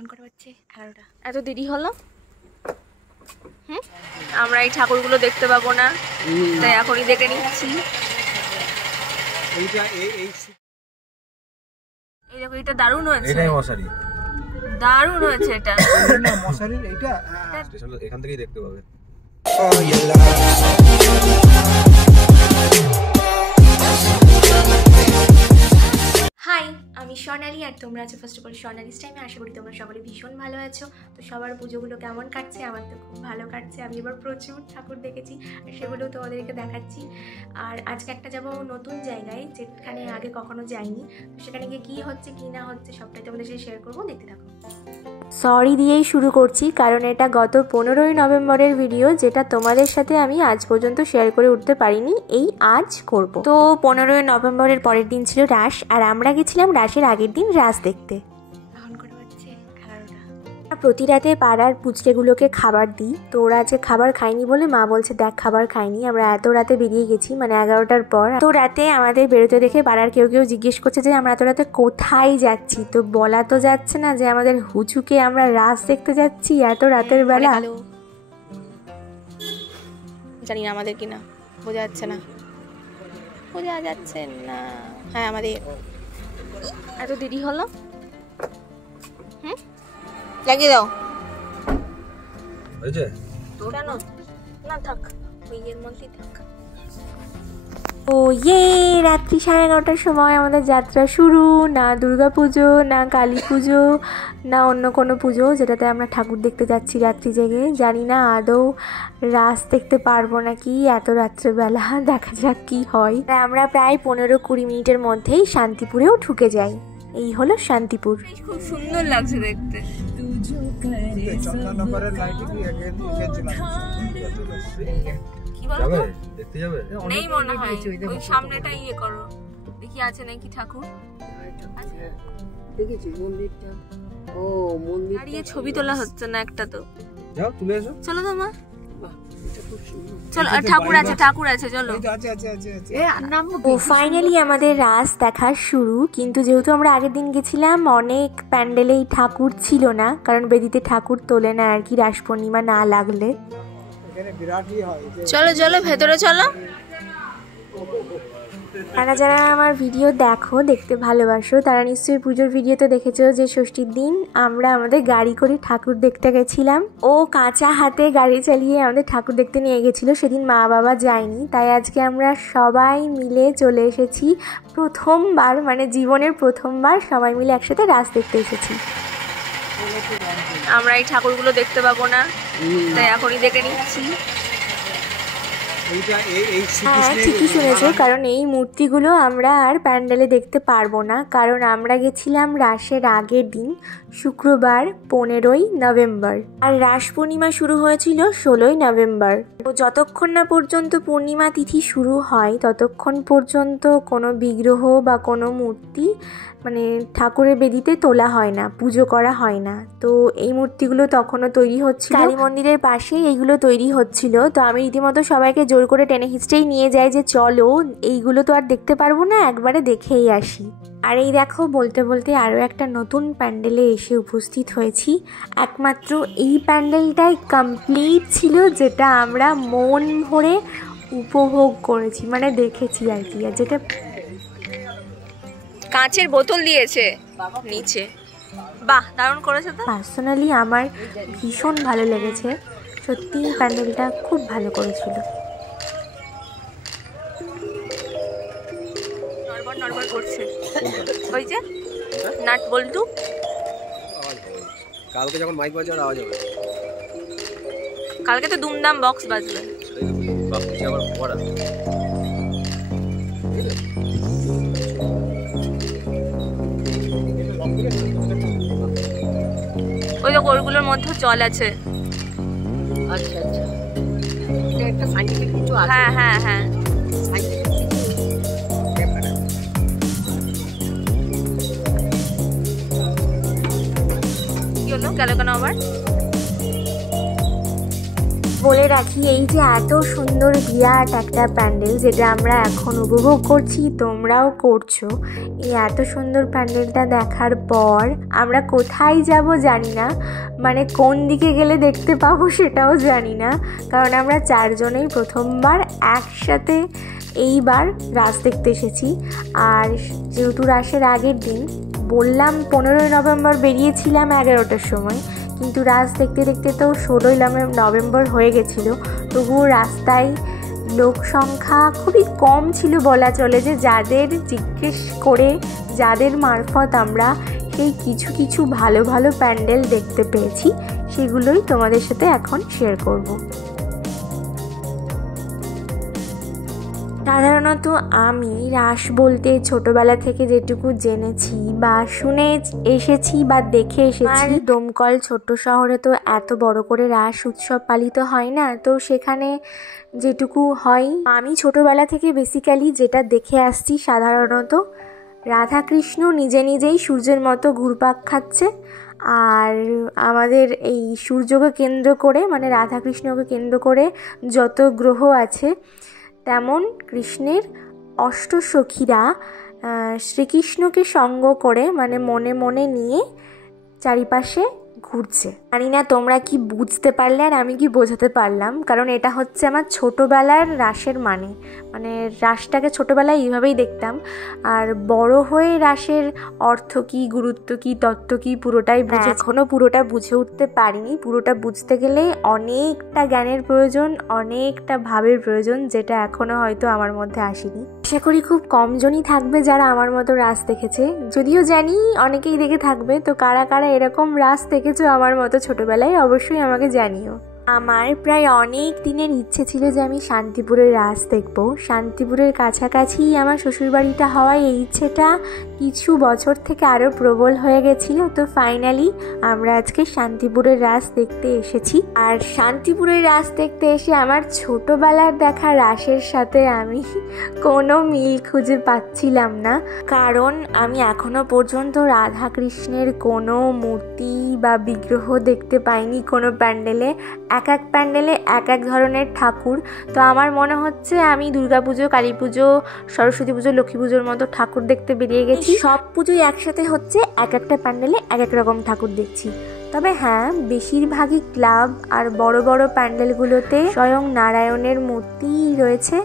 এখন করে হচ্ছে 11টা। এত দেরি হলো। আমরা এই ঠাকুরগুলো দেখতে পাবো না, তাই এখনই দেখে নিচ্ছি। এই দেখো, এটা দারুণ হয়েছে। এটাই মশারি, দারুণ হয়েছে এটা। না মশারির এইটা স্টেশন এখান থেকেই দেখতে পাবে। হাই, আমি সোনালি আর তোমরা আছো ফার্স্ট অফ অল সোনালিস টাইমে। আশা করি তোমরা সকলে ভীষণ ভালো আছো। তো সবার পুজোগুলো কেমন কাটছে? আমার তো খুব ভালো কাটছে। আমি এবার প্রচুর ঠাকুর দেখেছি আর সেগুলো তোমাদেরকে দেখাচ্ছি। আর আজকে একটা যাবো নতুন জায়গায়, যেখানে আগে কখনো যাইনি। তো সেখানে গিয়ে কী হচ্ছে কী না হচ্ছে সবটাই তোমাদের সাথে শেয়ার করবো, দেখতে থাকো। সরি দিয়েই শুরু করছি, কারণ এটা গত 15ই নভেম্বরের ভিডিও, যেটা তোমাদের সাথে আমি আজ পর্যন্ত শেয়ার করে উঠতে পারিনি, এই আজ করব। তো 15ই নভেম্বরের পরের দিন ছিল রাস, আর আমরা গেছিলাম রাসের আগের দিন রাস দেখতে। প্রতি রাতে পাড়ার পুচকেগুলোকে খাবার দিই, তো ওরা আজকে খাবার খায়নি বলে মা বলছে দেখ খাবার খায়নি। আমরা এত রাতে বেরিয়ে গেছি, মানে 11টার পর। তো রাতে আমাদের বেরোতে দেখে পাড়ার কেউ কেউ জিজ্ঞেস করছে যে আমরা এত রাতে কোথায় যাচ্ছি। তো বলা তো যাচ্ছে না যে আমাদের হুচুকে আমরা রাস দেখতে যাচ্ছি এত রাতের বেলা। জানি না আমাদের কিনা, বোঝা যাচ্ছে না, বোঝা যাচ্ছে না। হ্যাঁ আমাদের। এত দেরি হলো। লাগিয়ে দাও। হয়েছে? কেন না, থাক, ওইয়ের মধ্যেই থাক। ও ইয়ে, রাত্রি 11:30টার সময় আমাদের যাত্রা শুরু। না দুর্গা পুজো, না কালী পুজো, না অন্য কোনো পুজো যেটাতে আমরা ঠাকুর দেখতে যাচ্ছি রাত্রি জেগে। জানি না আদৌ রাস দেখতে পারবো নাকি এত রাত্রেবেলা, দেখা যাক কি হয়। আমরা প্রায় 15-20 মিনিটের মধ্যেই শান্তিপুরেও ঢুকে যাই। এই হলো শান্তিপুর। খুব সুন্দর লাগছে দেখতে। দেখতে যাবে? নেই মনে হয়, ওই সামনেটা ইয়ে করো, দেখি আছে নাকি ঠাকুর। দেখেছি মন্দিরটা। ও মন্দির দাঁড়িয়ে ছবি তোলা হচ্ছে না একটা, তো যাও তুলে এসো। চলো তো মা, চলো। ঠাকুর আছে, ঠাকুর আছে, চলো। ও ফাইনালি আমাদের রাস দেখা শুরু। কিন্তু যেহেতু আমরা আগের দিন গেছিলাম, অনেক প্যান্ডেলেই ঠাকুর ছিল না, কারণ বেদিতে ঠাকুর তোলে না আর কি রাস পূর্ণিমা না লাগলে। চলো চলো ভেতরে চলো। যারা যারা আমার ভিডিও দেখতে ভালোবাসো, তারা নিশ্চয়ই পুজোর ভিডিওতে দেখেছো যে ষষ্ঠীর দিন আমরা আমাদের গাড়ি করে ঠাকুর দেখতে গেছিলাম। ও কাঁচা হাতে গাড়ি চালিয়ে আমাদের ঠাকুর দেখতে নিয়ে গেছিল। সেদিন মা বাবা যায়নি, তাই আজকে আমরা সবাই মিলে চলে এসেছি। প্রথমবার, মানে জীবনের প্রথমবার সবাই মিলে একসাথে রাস দেখতে এসেছি। আমরা এই ঠাকুরগুলো দেখতে পাবো না, তাই এখনই দেখে নিচ্ছি। হ্যাঁ ঠিকই শুনেছো, কারণ এই মূর্তিগুলো আমরা আর প্যান্ডেলে দেখতে পারবো না, কারণ আমরা গেছিলাম রাসের আগের দিন শুক্রবার 15ই নভেম্বর, আর রাস পূর্ণিমা শুরু হয়েছিল 16ই নভেম্বর। তো যতক্ষণ না পর্যন্ত পূর্ণিমা তিথি শুরু হয় ততক্ষণ পর্যন্ত কোনো বিগ্রহ বা কোনো মূর্তি মানে ঠাকুরের বেদিতে তোলা হয় না, পুজো করা হয় না। তো এই মূর্তিগুলো তখনও তৈরি হচ্ছিল, কালী মন্দিরের পাশেই এইগুলো তৈরি হচ্ছিল। তো আমি রীতিমতো সবাইকে জোর করে টেনে হিচড়েই নিয়ে যাই যে চলো, এইগুলো তো আর দেখতে পারবো না, একবারে দেখেই আসি। আর এই দেখো, বলতে বলতে আরও একটা নতুন প্যান্ডেলে এসে উপস্থিত হয়েছি। একমাত্র এই প্যান্ডেলটাই কমপ্লিট ছিল, যেটা আমরা মন ভরে উপভোগ করেছি, মানে দেখেছি আর কি। আর যেটা কাঁচের বোতল দিয়েছে নিচে, বাহ দারুণ করেছে। তো পার্সোনালি আমার ভীষণ ভালো লেগেছে, সত্যি প্যান্ডেলটা খুব ভালো করেছিল। নড়বড় করছে ওই যে নাট বল্টু। কালকে যখন মাইক বাজার আওয়াজ হবে, কালকে তো দুমদাম বক্স বাজবে। আবার পড়া ওই তো গোলগুলোর মধ্যে জল আছে। আচ্ছা আচ্ছা, এটা একটা সাইন্টিফিক কিছু আছে। হ্যাঁ হ্যাঁ হ্যাঁ, কি হলো, গেল কেন আবার? বলে রাখি, এই যে এত সুন্দর বিরাট একটা প্যান্ডেল যেটা আমরা এখন উপভোগ করছি, তোমরাও করছো, এই এত সুন্দর প্যান্ডেলটা দেখার পর আমরা কোথায় যাব জানি না, মানে কোন দিকে গেলে দেখতে পাবো সেটাও জানি না, কারণ আমরা চারজনেই প্রথমবার একসাথে এইবার রাস দেখতে এসেছি। আর যেহেতু রাসের আগের দিন, বললাম 15ই নভেম্বর বেরিয়েছিলাম 11টার সময়, কিন্তু রাস দেখতে দেখতে তো 16ই নভেম্বর হয়ে গেছিলো। তবুও রাস্তায় লোক সংখ্যা খুবই কম ছিল বলা চলে, যে যাদের জিজ্ঞেস করে, যাদের মারফত আমরা সেই কিছু কিছু ভালো ভালো প্যান্ডেল দেখতে পেয়েছি, সেগুলোই তোমাদের সাথে এখন শেয়ার করব। সাধারণত আমি রাস বলতে ছোটবেলা থেকে যেটুকু জেনেছি বা শুনে এসেছি বা দেখে এসেছি, দমকল ছোট্ট শহরে তো এত বড় করে রাস উৎসব পালিত হয় না, তো সেখানে যেটুকু হয়, আমি ছোটবেলা থেকে বেসিক্যালি যেটা দেখে আসছি, সাধারণত রাধাকৃষ্ণ নিজে নিজেই সূর্যের মতো ঘুরপাক খাচ্ছে, আর আমাদের এই সূর্যকে কেন্দ্র করে, মানে রাধাকৃষ্ণকে কেন্দ্র করে যত গ্রহ আছে, তেমন কৃষ্ণের অষ্টসখীরা শ্রীকৃষ্ণকে সঙ্গ করে, মানে মনে মনে নিয়ে চারিপাশে ঘুরছে। জানি না তোমরা কি বুঝতে পারলে আর আমি কি বোঝাতে পারলাম, কারণ এটা হচ্ছে আমার ছোটোবেলার রাসের মানে রাসটাকে ছোটোবেলায় এইভাবেই দেখতাম, আর বড় হয়ে রাসের অর্থ কী, গুরুত্ব কী, তত্ত্ব কী, পুরোটাই এখনও পুরোটা বুঝে উঠতে পারিনি। পুরোটা বুঝতে গেলে অনেকটা জ্ঞানের প্রয়োজন, অনেকটা ভাবের প্রয়োজন, যেটা এখনও হয়তো আমার মধ্যে আসেনি। আশা করি খুব কমজনই থাকবে যারা আমার মতো রাস দেখেছে, যদিও জানি অনেকেই দেখে থাকবে। তো কারা কারা এরকম রাস দেখেছো আমার মতো ছোটবেলায়, অবশ্যই আমাকে জানিও। আমার প্রায় অনেক দিনের ইচ্ছে ছিল যে আমি শান্তিপুরের রাস দেখব। শান্তিপুরের কাছাকাছি আমার শ্বশুরবাড়িটা হওয়ায় এই ইচ্ছেটা কিছু বছর থেকে আরও প্রবল হয়ে গেছিলো। তো ফাইনালি আমরা আজকে শান্তিপুরের রাস দেখতে এসেছি। আর শান্তিপুরের রাস দেখতে এসে আমার ছোটবেলার দেখা রাসের সাথে আমি কোনো মিল খুঁজে পাচ্ছিলাম না, কারণ আমি এখনো পর্যন্ত রাধাকৃষ্ণের কোনো মূর্তি বা বিগ্রহ দেখতে পাইনি কোনো প্যান্ডেলে। এক এক প্যান্ডেলে এক এক ধরনের ঠাকুর। তো আমার মনে হচ্ছে আমি দুর্গাপুজো, কালী পুজো, সরস্বতী পুজো, লক্ষ্মী পুজোর মতো ঠাকুর দেখতে বেরিয়ে গেছি। সব পুজোই একসাথে হচ্ছে, এক একটা প্যান্ডেলে এক এক রকম ঠাকুর দেখছি। তবে হ্যাঁ, বেশিরভাগই ক্লাব আর বড় বড় প্যান্ডেলগুলোতে স্বয়ং নারায়ণের মূর্তি রয়েছে,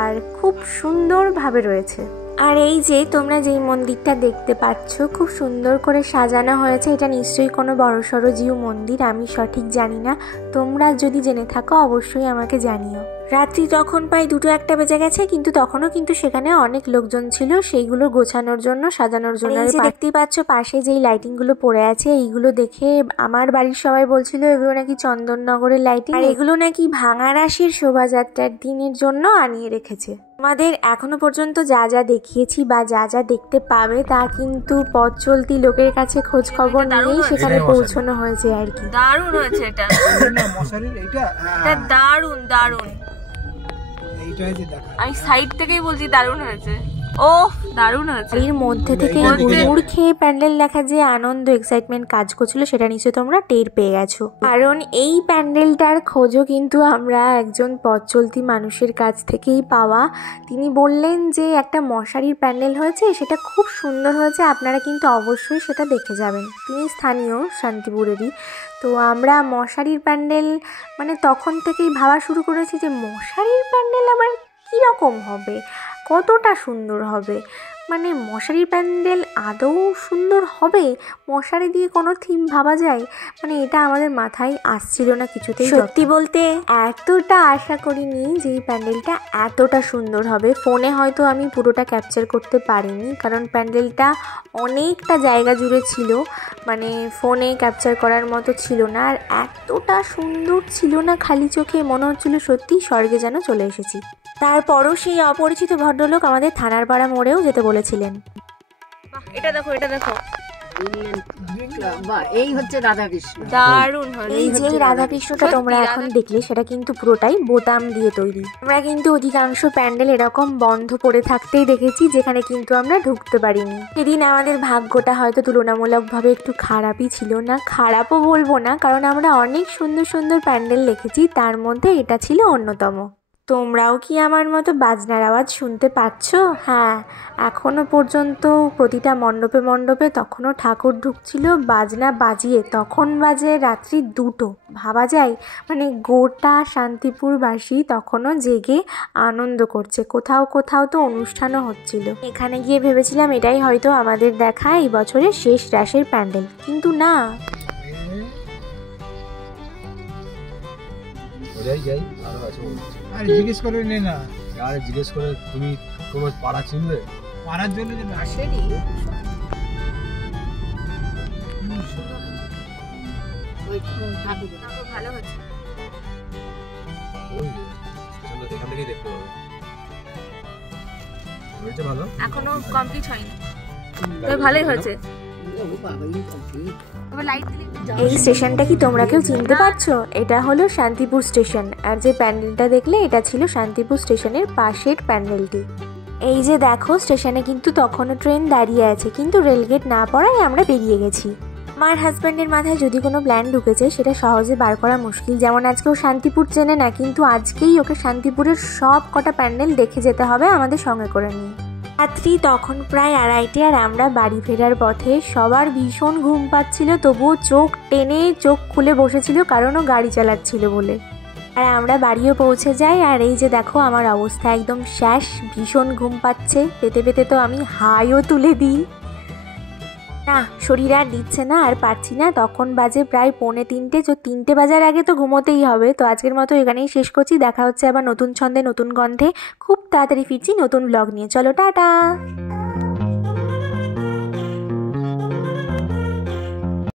আর খুব সুন্দরভাবে রয়েছে। আর এই যে তোমরা যেই মন্দিরটা দেখতে পাচ্ছ, খুব সুন্দর করে সাজানো হয়েছে, এটা নিশ্চয়ই কোনো বড়সড় জিউ মন্দির, আমি সঠিক জানি না। তোমরা যদি জেনে থাকো অবশ্যই আমাকে জানিও। রাত্রি তখন প্রায় 2-1 বেজে গেছে, কিন্তু তখনও কিন্তু সেখানে অনেক লোকজন ছিল সেইগুলো গোছানোর জন্য, সাজানোর জন্য। দেখতেই পাচ্ছ পাশে যেই লাইটিংগুলো পড়ে আছে, এইগুলো দেখে আমার বাড়ির সবাই বলছিল এগুলো নাকি চন্দননগরের লাইটিং, আর এগুলো নাকি ভাঙা রাসের শোভাযাত্রার দিনের জন্য আনিয়ে রেখেছে। আমাদের এখনো পর্যন্ত যা যা দেখিয়েছি বা যা যা দেখতে পাবে তা কিন্তু পথ চলতি লোকের কাছে খোঁজ খবর নিয়েই সেখানে পৌঁছানো হয়েছে আর কি। দারুণ হয়েছে এটা, এটা দারুণ দারুণ। আমি সাইড থেকেই বলছি দারুণ হয়েছে। ও দারুণ হয়েছে। এর মধ্যে থেকে গুড় খেয়ে প্যান্ডেল দেখা যে আনন্দ, এক্সাইটমেন্ট কাজ করছিল, সেটা নিশ্চয়ই তোমরা টের পেয়ে গেছো। কারণ এই প্যান্ডেলটার খোঁজও কিন্তু আমরা একজন পথ চলতি মানুষের কাছ থেকেই পাওয়া। তিনি বললেন যে একটা মশারির প্যান্ডেল হয়েছে, সেটা খুব সুন্দর হয়েছে, আপনারা কিন্তু অবশ্যই সেটা দেখে যাবেন। তিনি স্থানীয় শান্তিপুরেরই। তো আমরা মশারির প্যান্ডেল মানে তখন থেকেই ভাবা শুরু করেছি যে মশারির প্যান্ডেল আবার কীরকম হবে, কতটা সুন্দর হবে, মানে মশারির প্যান্ডেল আদৌ সুন্দর হবে, মশারি দিয়ে কোনো থিম ভাবা যায়, মানে এটা আমাদের মাথায় আসছিল না কিছুতেই। সত্যি বলতে এতটা আশা করিনি যে এই প্যান্ডেলটা এতটা সুন্দর হবে। ফোনে হয়তো আমি পুরোটা ক্যাপচার করতে পারিনি, কারণ প্যান্ডেলটা অনেকটা জায়গা জুড়ে ছিল, মানে ফোনে ক্যাপচার করার মতো ছিল না। আর এতটা সুন্দর ছিল না, খালি চোখে মনে হচ্ছিল সত্যি স্বর্গে যেন চলে এসেছি। তারপরও সেই অপরিচিত ভদ্রলোক আমাদের থানার পাড়া মোড়েও যেতে বলেছিলেন। এটা দেখো, এটা দেখো, এই হচ্ছে রাধাকৃষ্ণ। দারুণ হলো। এই যে রাধাকৃষ্ণটা তোমরা এখন দেখলে সেটা কিন্তু পুরোটাই বোতাম দিয়ে তৈরি। আমরা কিন্তু অধিকাংশ প্যান্ডেল এরকম বন্ধ পড়ে থাকতেই দেখেছি, যেখানে কিন্তু আমরা ঢুকতে পারিনি। সেদিন আমাদের ভাগ্যটা হয়তো তুলনামূলকভাবে একটু খারাপই ছিল, না খারাপও বলবো না, কারণ আমরা অনেক সুন্দর সুন্দর প্যান্ডেল দেখেছি, তার মধ্যে এটা ছিল অন্যতম। তোমরাও কি আমার মতো বাজনার আওয়াজ শুনতে পাচ্ছ? হ্যাঁ, এখনো পর্যন্ত প্রতিটা মণ্ডপে মণ্ডপে তখনও ঠাকুর ঢুকছিল বাজনা বাজিয়ে। তখন বাজে রাত্রি 2টো। ভাবা যায় মানে গোটা শান্তিপুরবাসী তখনও জেগে আনন্দ করছে। কোথাও কোথাও তো অনুষ্ঠানও হচ্ছিল। এখানে গিয়ে ভেবেছিলাম এটাই হয়তো আমাদের দেখা এই বছরের শেষ রাসের প্যান্ডেল, কিন্তু না। যাই আরো আছে। আর জিজ্ঞেস করে নে না, আরে জিজ্ঞেস করে তুমি তোমার পাড়া চিনবে? পাড়ার জন্য যে আসেনি ভালো হচ্ছে। ওই চলো এখান থেকেই দেখতে পাবে। হয়েছে ভালো, এখনো কমপ্লিট হয়নি, তো ভালোই হয়েছে। এই স্টেশনটা কি তোমরা কেউ চিনতে পারছো? এটা হলো শান্তিপুর স্টেশন, আর যে প্যান্ডেলটা দেখলে এটা ছিল শান্তিপুর স্টেশনের পাশের প্যান্ডেলটি। এই যে দেখো, স্টেশনে কিন্তু তখনও ট্রেন দাঁড়িয়ে আছে, কিন্তু রেলগেট না পড়ায় আমরা বেরিয়ে গেছি। আমার হাজব্যান্ডের মাথায় যদি কোনো প্ল্যান ঢুকেছে সেটা সহজে বার করা মুশকিল। যেমন আজকে ও শান্তিপুর চেনে না, কিন্তু আজকেই ওকে শান্তিপুরের সব কটা প্যান্ডেল দেখে যেতে হবে আমাদের সঙ্গে করে নিয়ে। রাত্রি তখন প্রায় 2:30, আর আমরা বাড়ি ফেরার পথে। সবার ভীষণ ঘুম পাচ্ছিল, তবুও চোখ টেনে চোখ খুলে বসেছিল, কারণ ও গাড়ি চালাচ্ছিল বলে। আর আমরা বাড়িও পৌঁছে যাই, আর এই যে দেখো আমার অবস্থা একদম শেষ। ভীষণ ঘুম পাচ্ছে, পেতে পেতে তো আমি হাইও তুলে দিই। না, শরীর আর দিচ্ছে না, আর পারছি না। তখন বাজে প্রায় 2:45, 3টে বাজার আগে তো ঘুমোতেই হবে। তো আজকের মতো এখানেই শেষ করছি। দেখা হচ্ছে আবার নতুন ছন্দে নতুন গন্ধে। খুব তাড়াতাড়ি ফিরছি নতুন ব্লগ নিয়ে। চলো, টাটা।